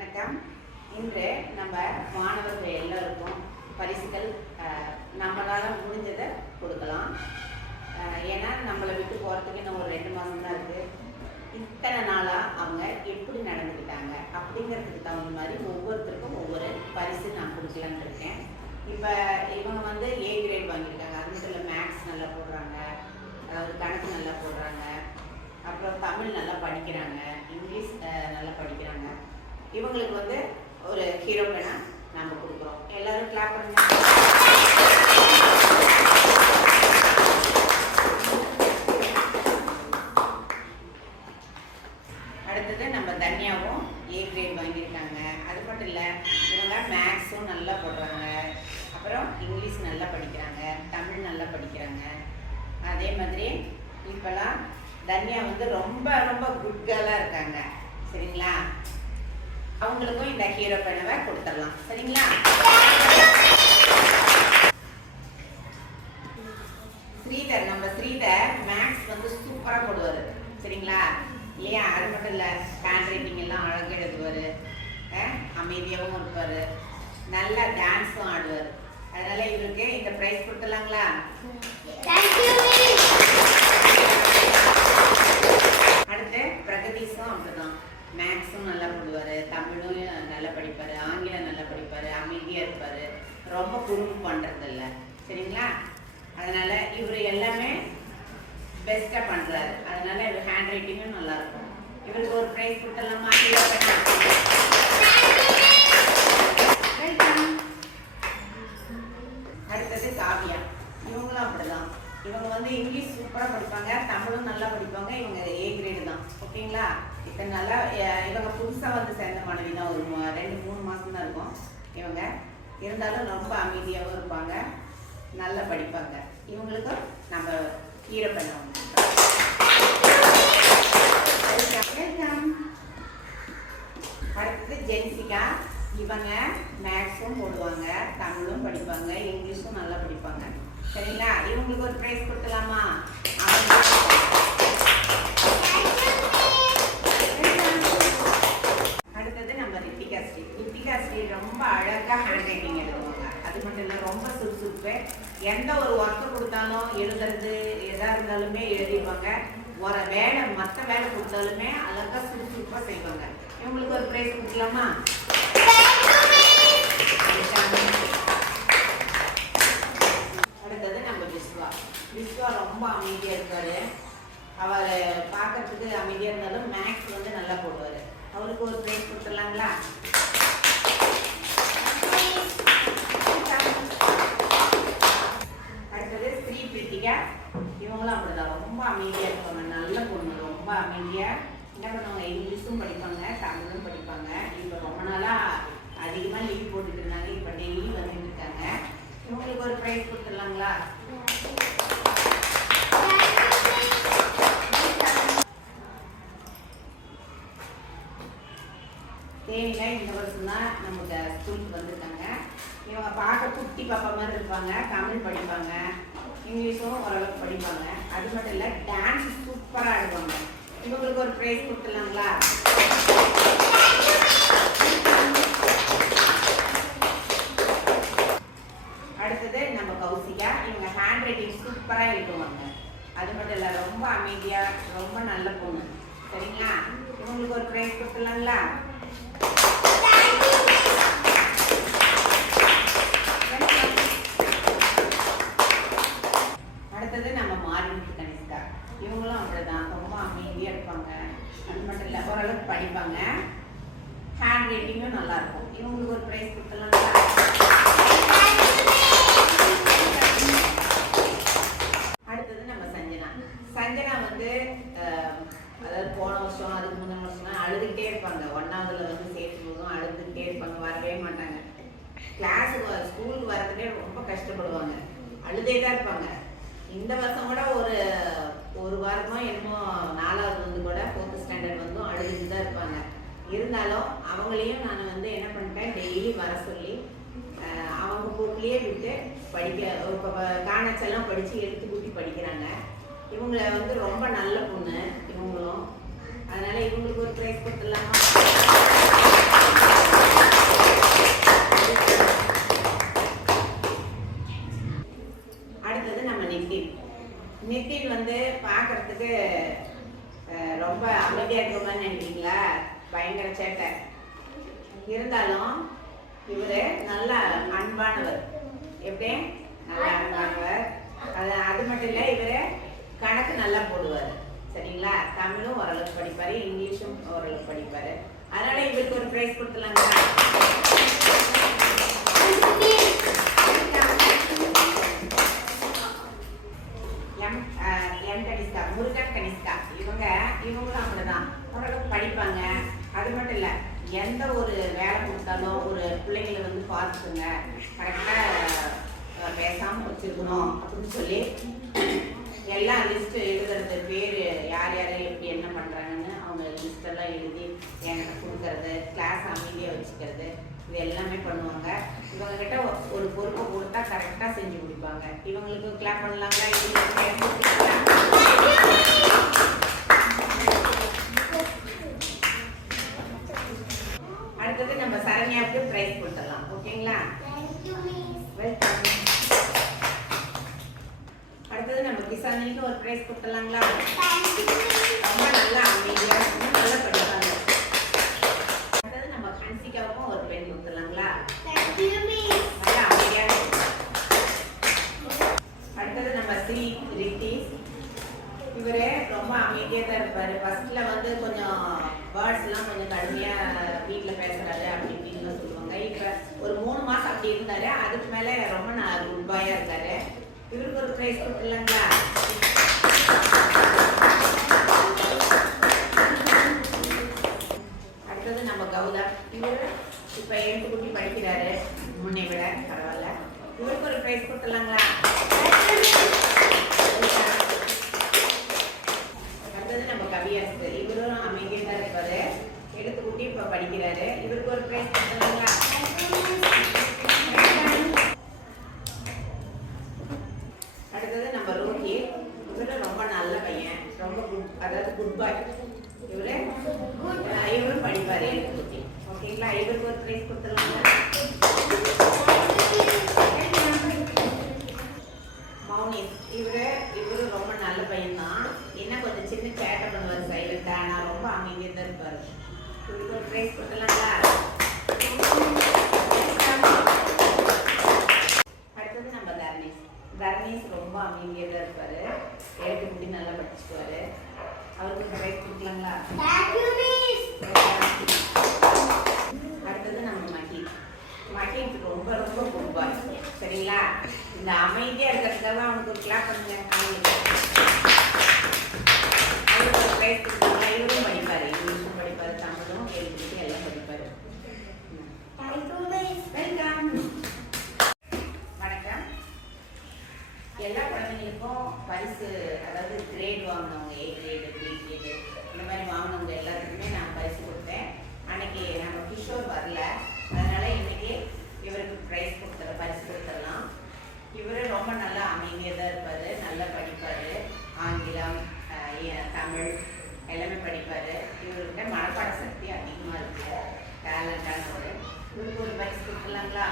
வணக்கம். இன்று நம்ம மாணவர்கள் எல்லோருக்கும் பரிசுகள் நம்மளால் முடிஞ்சதை கொடுக்கலாம். ஏன்னா நம்மளை விட்டு போகிறதுக்கு இன்னும் ஒரு ரெண்டு மாதம் தான் இருக்குது இத்தனை நாளாக அவங்க எப்படி நடந்துக்கிட்டாங்க அப்படிங்கிறதுக்கு தகுந்த மாதிரி ஒவ்வொருத்தருக்கும் ஒவ்வொரு பரிசு நான் கொடுக்கலான்னு இருக்கேன். இப்போ இவங்க வந்து ஏ கிரேட் வாங்கியிருக்காங்க. அது மட்டும் இல்லை மேக்ஸ் நல்லா போடுறாங்க. அதாவது கணக்கு நல்லா போடுறாங்க. அப்புறம் தமிழ் நல்லா படிக்கிறாங்க. இங்கிலீஷ் நல்லா படிக்கிறாங்க. இவங்களுக்கு வந்து ஒரு ஹீரோ பெனா நம்ம கொடுக்குறோம். எல்லாரும் கிளாப் பண்ணுங்க. அடுத்தது நம்ம தன்யாவும் ஏ கிரேட் வாங்கியிருக்காங்க. அது மட்டும் இல்லை இவங்க மேக்ஸும் நல்லா போடுறாங்க. அப்புறம் இங்கிலீஷ் நல்லா படிக்கிறாங்க. தமிழ் நல்லா படிக்கிறாங்க. அதே மாதிரி இப்போலாம் தன்யா வந்து ரொம்ப ரொம்ப குட் கேர்லாக இருக்காங்க. சரிங்களா? அவங்களுக்கும் இந்த ஹீரோ பெனவை கொடுத்துடலாம். சரிங்களா? ஸ்ரீதர் நம்ம ஸ்ரீதர் மேக்ஸ் வந்து சூப்பராக போடுவார். சரிங்களா? இல்லையா? அது மட்டும் இல்லை ஹேண்ட் ரைட்டிங் எல்லாம் அழகாக எழுதுவார். அமைதியாகவும் இருப்பார். நல்லா டான்ஸும் ஆடுவார். அதனால இவருக்கு இந்த ப்ரைஸ் கொடுத்துடலாங்களா அடுத்து பிரகதீஷும் அப்படிதான் மேக்ஸும் நல்லா போடுவார் தமிழும் நல்லா படிப்பார் ஆங்கிலம் நல்லா படிப்பார் அமைதியாக இருப்பார் ரொம்ப குறும்பு பண்ணுறதில்ல சரிங்களா? அதனால் இவர் எல்லாமே பெஸ்ட்டாக பண்ணுறாரு அதனால் இவர் ஹேண்ட் ரைட்டிங்கும் நல்லாயிருக்கும் இவருக்கு ஒரு ப்ரைஸ் கொடுத்துடலாமா? வெல்கம் அடுத்தது காவியா. இவங்களும் அப்படிதான். இவங்க வந்து இங்கிலீஷ் சூப்பராக படிப்பாங்க. தமிழும் நல்லா படிப்பாங்க. இவங்க ஏ கிரேடு தான். ஓகேங்களா? இப்போ நல்லா இவங்க புதுசாக வந்து சேர்ந்த மாணவி தான் ஒரு ரெண்டு மூணு மாதம் தான் இருக்கும். இவங்க இருந்தாலும் ரொம்ப அமைதியாகவும் இருப்பாங்க. நல்லா படிப்பாங்க. இவங்களுக்கும் நம்ம ஹீரோ பண்ண அடுத்தது ஜென்சிகா. இவங்க மேக்ஸும் போடுவாங்க தமிழும் படிப்பாங்க இங்கிலீஷும் நல்லா படிப்பாங்க. சரிங்களா? இவங்களுக்கு ஒரு ப்ரைஸ் கொடுக்கலாமா? அவங்க மாதிரி ரொம்ப அழகா ஹேண்ட் ரைட்டிங் எழுதுவாங்க அது மட்டும் இல்லை ரொம்ப சுறுசுறுப்பு. எந்த ஒரு ஒர்க்கு கொடுத்தாலும் எழுதுறது எதா இருந்தாலுமே எழுதிடுவாங்க. ஒரு வேலை மற்ற வேலை கொடுத்தாலுமே அழகாக சுறுசுறுப்பாக செய்வாங்க. இவங்களுக்கு ஒரு ப்ரைஸ் கொடுக்கலாமா? இங்கே என்ன பண்ணுவாங்க இங்கிலீஷும் படிப்பாங்க தமிழும் படிப்பாங்க. இப்போ ரொம்ப நாளாக அதிகமாக லீவ் போட்டுட்டு இருந்தாங்க இப்போ டெய்லி வந்துட்டு இருக்காங்க இவங்களுக்கு ஒரு ப்ரைஸ் கொடுத்துடலாங்களா? தேனில இந்த வருஷம் தான் நமக்கு ஸ்கூலுக்கு வந்திருக்காங்க. இவங்க பார்க்க குட்டி பாப்பா மாதிரி இருப்பாங்க தமிழ் படிப்பாங்க இங்கிலீஷும் ஓரளவுக்கு படிப்பாங்க. அது மட்டும் இல்லை டான்ஸ் சூப்பராக ஆடுவாங்க. இவங்களுக்கு ஒரு ப்ரைஸ் கொடுத்துடலாங்களா? அடுத்தது நம்ம கௌசிகா இவங்க ஹேண்ட் ரைட்டிங் சூப்பராக எழுதுவாங்க. அது மட்டும் இல்லை ரொம்ப அமைதியாக ரொம்ப நல்ல பொண்ணு. சரிங்களா? இவங்களுக்கு ஒரு ப்ரைஸ் கொடுத்துடலாங்களா அடுத்தது நம்ம மாரிமுத்து கணிதா இவங்களும் அப்படிதான் ரொம்ப அமைதியாக இருப்பாங்க அது மட்டும் இல்லை ஓரளவுக்கு படிப்பாங்க. ஹேண்ட் ரைட்டிங்கும் நல்லாயிருக்கும் இவங்களுக்கு ஒரு ப்ரைஸ் கொடுத்தலாம் அடுத்தது நம்ம சஞ்சனா. சஞ்சனா வந்து அதாவது போன வருஷம் அதுக்கு முந்தின வருஷம்லாம் அழுதுகிட்டே இருப்பாங்க. ஒன்னாவதுல வந்து சேர்த்து போதும் அழுதுகிட்டே இருப்பாங்க. வரவே மாட்டாங்க. கிளாஸுக்கு ஸ்கூலுக்கு வரதுக்கே ரொம்ப கஷ்டப்படுவாங்க. அழுதே தான் இருப்பாங்க. இந்த வருஷம் கூட ஒரு ஒரு வாரமோ என்னமோ நாலாவது வந்து கூட ஃபோர்த்து ஸ்டாண்டர்ட் வந்தும் அழுதுட்டு தான் இருப்பாங்க. இருந்தாலும் அவங்களையும் நான் வந்து என்ன பண்ணிட்டேன் டெய்லி வர சொல்லி அவங்க போக்குலேயே விட்டு படிக்க இப்போ காணச்செல்லாம் படித்து எடுத்து கூட்டி படிக்கிறாங்க. இவங்களை வந்து ரொம்ப நல்ல பொண்ணு இவங்களும். அதனால இவங்களுக்கு ஒரு ப்ரைஸ் கொடுத்துடலாமா? நல்ல அன்பானவர். எப்படி? நல்ல அன்பானவர். அது அது மட்டும் இல்லை இவரு கணக்கு நல்லா போடுவார். சரிங்களா? தமிழும் ஓரளவுக்கு படிப்பாரு இங்கிலீஷும் ஓரளவுக்கு படிப்பாரு. அதனால இவருக்கு ஒரு ப்ரைஸ் கொடுத்துலாங்களா பேசாமல் அப்படின்னு சொல்லி எல்லாம் லிஸ்ட் எழுதுறது பேர் யார் யார் எப்படி என்ன பண்ணுறாங்கன்னு அவங்க லிஸ்டெல்லாம் எழுதி என்கிட்ட கொடுக்கறது கிளாஸ் அமைதியாக வச்சுக்கிறது இது எல்லாமே பண்ணுவாங்க. இவங்க கிட்ட ஒரு பொறுப்பை கொடுத்தா கரெக்டாக செஞ்சு கொடுப்பாங்க. இவங்களுக்கு கிளாப் பண்ணலாங்களா இவங்களுக்கு clap கொடுத்துக்கலாம்? அடுத்தது நம்ம சரண்யாவுக்கு ப்ரைஸ் கொடுத்துடலாம் ஓகேங்களா வெல்கம் அடுத்தது நம்ம கிசானிக்கு ஒரு ப்ரைஸ் கொடுத்துடலாங்களா ரொம்ப நல்லா அமைதியா இன்னும் நல்லா படிப்பாங்க அடுத்தது நம்ம ஹன்சிகாவுக்கும் ஒரு பெண் கொடுத்துடலாங்களா நல்லா அமைதியா அடுத்தது நம்ம ஸ்ரீ ரித்தீஷ் இவரே ரொம்ப அமைதியா தான் இருப்பாரு ஃபர்ஸ்ட்ல வந்து கொஞ்சம் வேர்ட்ஸ் எல்லாம் கொஞ்சம் கடுமையா வீட்ல பேசுறாரு அப்படி இப்படின்னு சொல்லுவாங்க இப்ப ஒரு மூணு மாசம் அப்படி இருந்தாரு அதுக்கு மேலே ரொம்ப நான் குட் பாயா இருக்காரு இவருக்கு ஒரு ப்ரைஸ் கொடுத்துடலாங்களா வந்து நம்ம கௌதம் இவர் இப்ப எழுத்து குட்டி படிக்கிறாரு. முன்னே விட பரவாயில்ல. இவருக்கு ஒரு ப்ரைஸ் கொடுத்துடலாங்களா? அடுத்தது நம்ம கவியரசு. இவரும் அமைதியாக தான் இருப்பாரு. எடுத்து குட்டி இப்ப படிக்கிறாரு. இவருக்கு ஒரு ப்ரைஸ் கொடுத்துடலாம் அடுத்தது நம்ம ரோஹி இவரு ரொம்ப நல்ல பையன் ரொம்ப குட் அதாவது குட் பாய் இவரு அஹ் இவரும் படிப்பாரு எடுத்து குட்டி ஓகேங்களா இவருக்கு ஒரு ப்ரைஸ் கொடுத்துடலாங்களா மௌனி இவரு இவரு ரொம்ப நல்ல பையன்தான் என்ன கொஞ்சம் சின்ன சேட்டை பண்ணுவார் சைலண்டா நான் ரொம்ப அமைதியாக தான் இருப்பாரு இவருக்கு ஒரு ப்ரைஸ் கொடுத்துடலாங்களா அடுத்தது நம்ம தர்ணேஷ் தர்ணேஷ் ரொம்ப அமைதியாக தான் இருப்பாரு எழுத்து குட்டி நல்லா படிச்சுக்குவாரு அவருக்கு ப்ரைஸ் கொடுக்கலாங்களா? அடுத்தது நம்ம மகி. மகிக்கு ரொம்ப ரொம்ப குடும்பாய் சரிங்களா? இந்த அமைதியா இருக்கிறதுக்காக அவனுக்கு ஒரு கிளாப் பண்ணுங்க. அவனுக்கு ஒரு ப்ரைஸ் கொடுத்தாங்க இவரும் படிப்பாரு. இங்கிலீஷும் படிப்பாரு தமிழும் எழுதிட்டு எல்லாம் படிப்பாரு. வெல்கம் எல்லா குழந்தைங்களுக்கும் பரிசு அதாவது கிரேட் வாங்கினவங்க ஏ கிரேடு பி கிரேடு இந்த மாதிரி வாங்கினவங்க எல்லாத்துக்குமே நான் பரிசு கொடுத்தேன். அன்னைக்கு நம்ம கிஷோர் வரல. அதனால இன்னைக்கு இவருக்கு ப்ரைஸ் கொடுத்துட பரிசு கொடுத்துடலாம். இவர் ரொம்ப நல்லா அமைதியாக தான் இருப்பார். நல்லா படிப்பார். ஆங்கிலம் தமிழ் எல்லாமே படிப்பார். இவர்கிட்ட மனப்பாட சக்தி அதிகமாக இருக்கு. டேலண்டானவர் இவருக்கு ஒரு பரிசு கொடுத்துடலாங்களா?